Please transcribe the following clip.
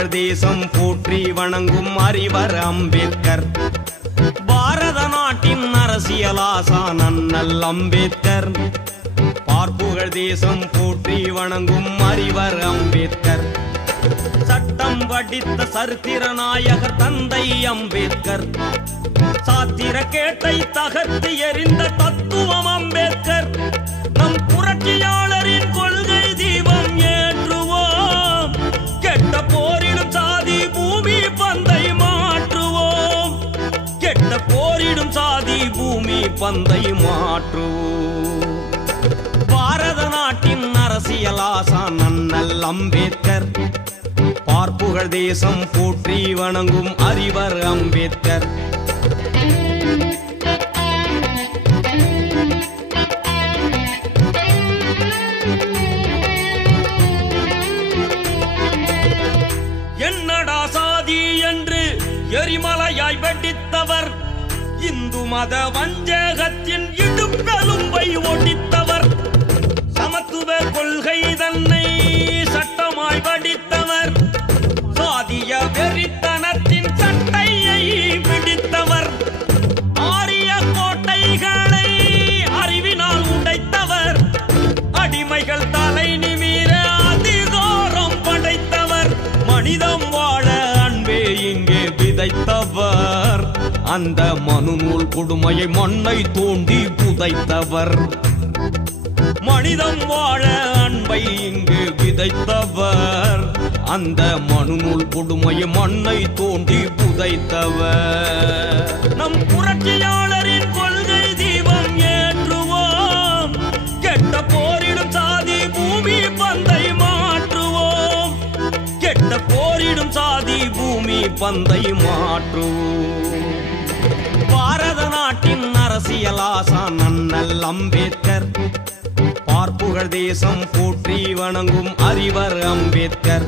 பார்ப்புகழ் தேசம் போற்றி வணங்கும் அறிவர் அம்பேத்கர். பாரத நாட்டின் அரசியலாசான் அண்ணல் அம்பேத்கர். பார்ப்புகழ் தேசம் போற்றி வணங்கும் அறிவர் அம்பேத்கர். சட்டம் வடித்த சரித்திர நாயகர் தந்தை அம்பேத்கர். சாத்திர கேட்டை தகர்த்து எறிந்த தத்துவம் அம்பேத்கர். நம் புரட்சியாளரின் கொள்கை தீபம் ஏற்றுவோம். கெட்ட போரிடும் சாதி பூமி பந்தை மாற்றுவோம். கெட்ட போரிடும் சாதி பூமி பந்தை மாற்றுவோம். பாரத நாட்டின் அரசியலாசான் அண்ணல் அம்பேத்கர். பார்ப்புகழ் தேசம் போற்றி வணங்கும் அறிவர் அம்பேத்கர். என்னடா சாதி என்று எரிமலையாய் வெடித்தவர். இந்து மத வஞ்சகத்தின் இடுப்பெலும்பை ஒடித்தவர். சமத்துவ கொள்கை தன்னை சட்டமாய் வடித்தவர். சாதிய வெறித்தனத்தின் சட்டையை பிடித்தவர். ஆரிய கோட்டைகளை அறிவினால் உடைத்தவர். அடிமைகள் தலை நிமிர அதிகாரம் படைத்தவர். மனிதம் வாழ அன்பே இங்கே விதைத்தவர். அந்த மனுநூல் கொடுமையை மண்ணை தோண்டி புதைத்தவர். மனிதம் வாழ அன்பை இங்கு விதைத்தவர். அந்த மனுநூல் கொடுமையை மண்ணை தோண்டி புதைத்தவர். நம் புரட்சியாளரின் கொள்கை தீபம் ஏற்றுவோம். கெட்ட போரிடும் சாதி பூமி பந்தை மாற்றுவோம். கெட்ட போரிடும் சாதி பூமி பந்தை மாற்றுவோம். பாரத நாட்டின் அரசியலாசான் அண்ணல் அம்பேத்கர். பார்ப்புகழ் தேசம் போற்றி வணங்கும் அறிவர் அம்பேத்கர்.